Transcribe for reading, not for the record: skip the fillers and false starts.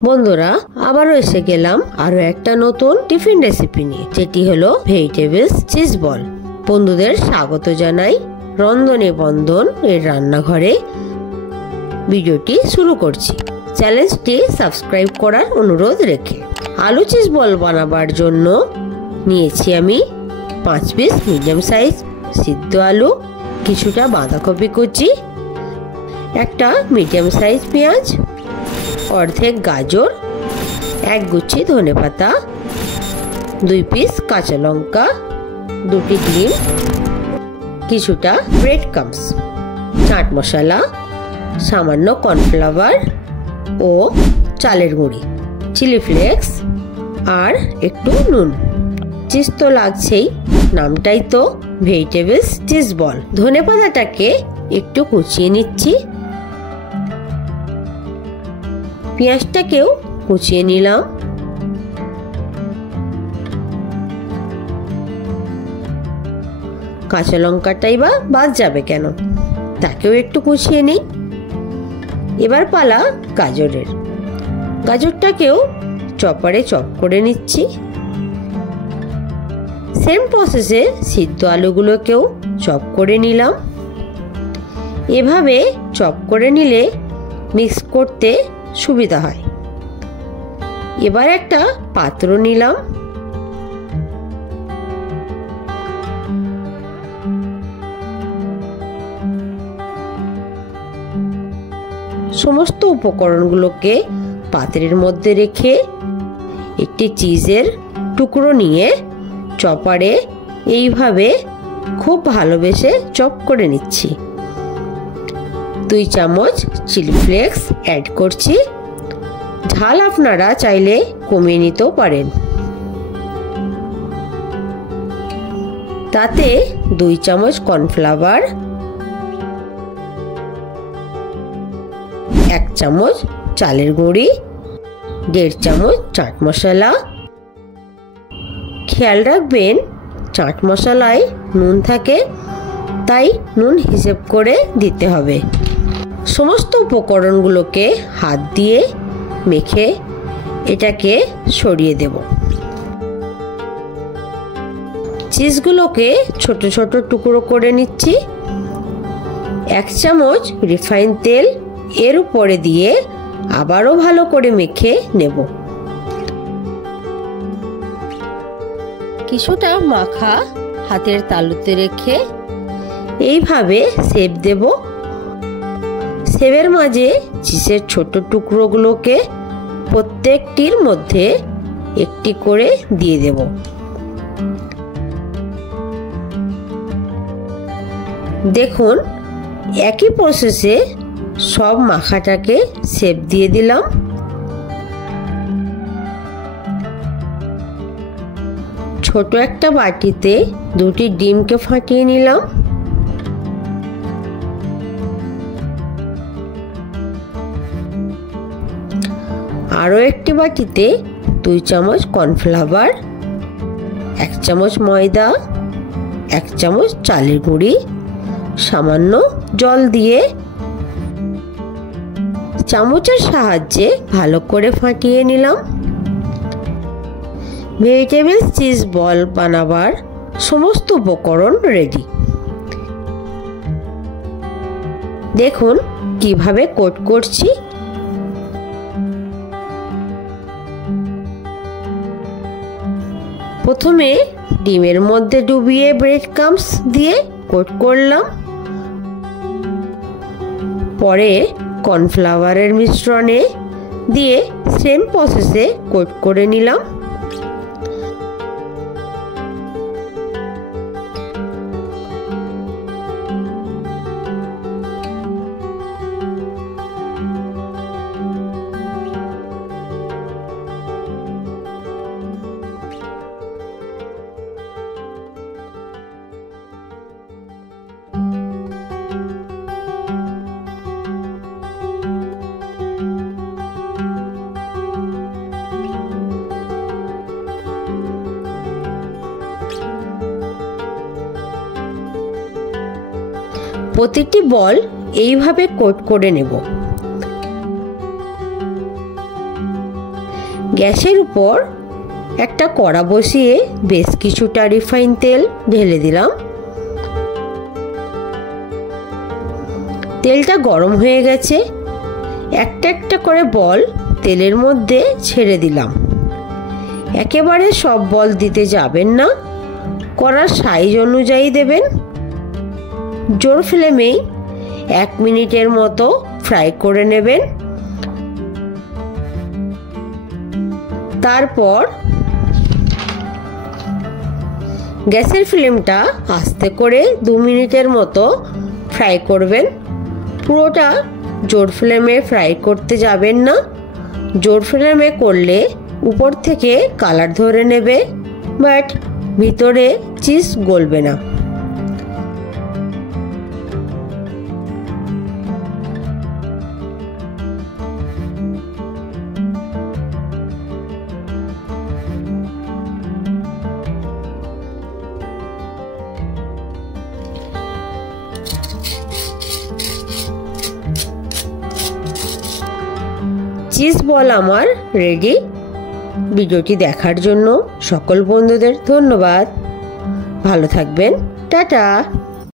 বন্ধুরা আবারও এসে গেলাম আরো একটা নতুন টিফিন রেসিপি নিয়ে, যেটি হলো ভেজিটেবলস চিজ বল। বন্ধুদের স্বাগত জানাই রন্ধনে বন্ধন এর রান্নাঘরে। ভিডিওটি শুরু করছি চ্যানেলটি সাবস্ক্রাইব করার অনুরোধ রেখে। আলু চিজ বল বানাবার জন্য নিয়েছি আমি 5 পিস মিডিয়াম সাইজ সিদ্ধ আলু, কিছুটা বাঁধাকপি কুচি, একটা মিডিয়াম সাইজ পেঁয়াজ, অর্ধেক গাজর, এক গুচ্ছি ধনেপাতা, 2 পিস কাঁচা লঙ্কা, 2টি ডিম, কিছুটা ব্রেড ক্রাম্বস, চাট মশলা, সামান্য কর্নফ্লাওয়ার ও চালের গুঁড়ি, চিলি ফ্লেক্স আর একটু নুন। চিজ তো লাগছেই, নামটাই তো ভেজিটেবলস চিজ বল। ধনেপাতাটাকে একটু কুচিয়ে নিচ্ছি, পেঁয়াজটাকেও কুচিয়ে নিলাম, কাঁচা লঙ্কাটাই বা বাদ যাবে কেন, তাকেও একটু কুচিয়ে নিই। এবার পালা গাজরের। গাজরটাকেও চপারে চপ করে নিচ্ছি। সেম প্রসেসে সিদ্ধ আলুগুলোকেও চপ করে নিলাম। এভাবে চপ করে নিলে মিক্স করতে সুবিধা হয়। এবার একটা পাত্র নিলাম, সমস্ত উপকরণগুলোকে পাত্রের মধ্যে রেখে একটি চিজের টুকরো নিয়ে চপারে এইভাবে খুব ভালোবেসে চপ করে নিচ্ছি। 2 চামচ চিলি ফ্লেক্স অ্যাড করছি। ঝাল আপনারা চাইলে কমিয়ে নিতেও পারেন। তাতে 2 চামচ কর্নফ্লাওয়ার, 1 চামচ চালের গুঁড়ি, 1.5 চামচ চাট মশলা। খেয়াল রাখবেন চাট মশলায় নুন থাকে, তাই নুন হিসেব করে দিতে হবে। সমস্ত উপকরণগুলোকে হাত দিয়ে মেখে এটাকে সরিয়ে দেব। চিজগুলোকে ছোট ছোট টুকরো করে নিচ্ছি। 1 চামচ রিফাইন তেল এর উপরে দিয়ে আবারও ভালো করে মেখে নেব। কিছুটা মাখা হাতের তালুতে রেখে এইভাবে শেপ দেব। শেপের মাঝে চিজের ছোট টুকরোগুলোকে প্রত্যেকটির মধ্যে একটি করে দিয়ে দেব। দেখুন একই প্রসেসে সব মাখাটাকে শেপ দিয়ে দিলাম। ছোট একটা বাটিতে 2টি ডিমকে ফাটিয়ে নিলাম। আরও একটি বাটিতে 2 চামচ কর্নফ্লাওয়ার, 1 চামচ ময়দা, 1 চামচ চালের গুঁড়ি, সামান্য জল দিয়ে চামচের সাহায্যে ভালো করে ফাটিয়ে নিলাম। ভেজিটেবলস চিজ বল বানাবার সমস্ত উপকরণ রেডি। দেখুন কিভাবে কোট করছি। প্রথমে ডিমের মধ্যে ডুবিয়ে ব্রেড ক্রাম্বস দিয়ে কোট করলাম, পরে কর্নফ্লাওয়ারের মিশ্রণে দিয়ে সেম প্রসেসে কোট করে নিলাম। প্রতিটি বল এইভাবে কোট করে নেব। গ্যাসের উপর একটা কড়া বসিয়ে বেশ কিছুটা রিফাইন তেল ঢেলে দিলাম। তেলটা গরম হয়ে গেছে। একটা একটা করে বল তেলের মধ্যে ছেড়ে দিলাম। একেবারে সব বল দিতে যাবেন না, কড়ার সাইজ অনুযায়ী দেবেন। জোর ফ্লেমেই 1 মিনিটের মতো ফ্রাই করে নেবেন। তারপর গ্যাসের ফ্লেমটা আস্তে করে 2 মিনিটের মতো ফ্রাই করবেন। পুরোটা জোর ফ্লেমে ফ্রাই করতে যাবেন না। জোর ফ্লেমে করলে উপর থেকে কালার ধরে নেবে, বাট ভিতরে চিজ গলবে না। চিজ বল আমার রেডি। ভিডিওটি দেখার জন্য সকল বন্ধুদের ধন্যবাদ। ভালো থাকবেন। টাটা।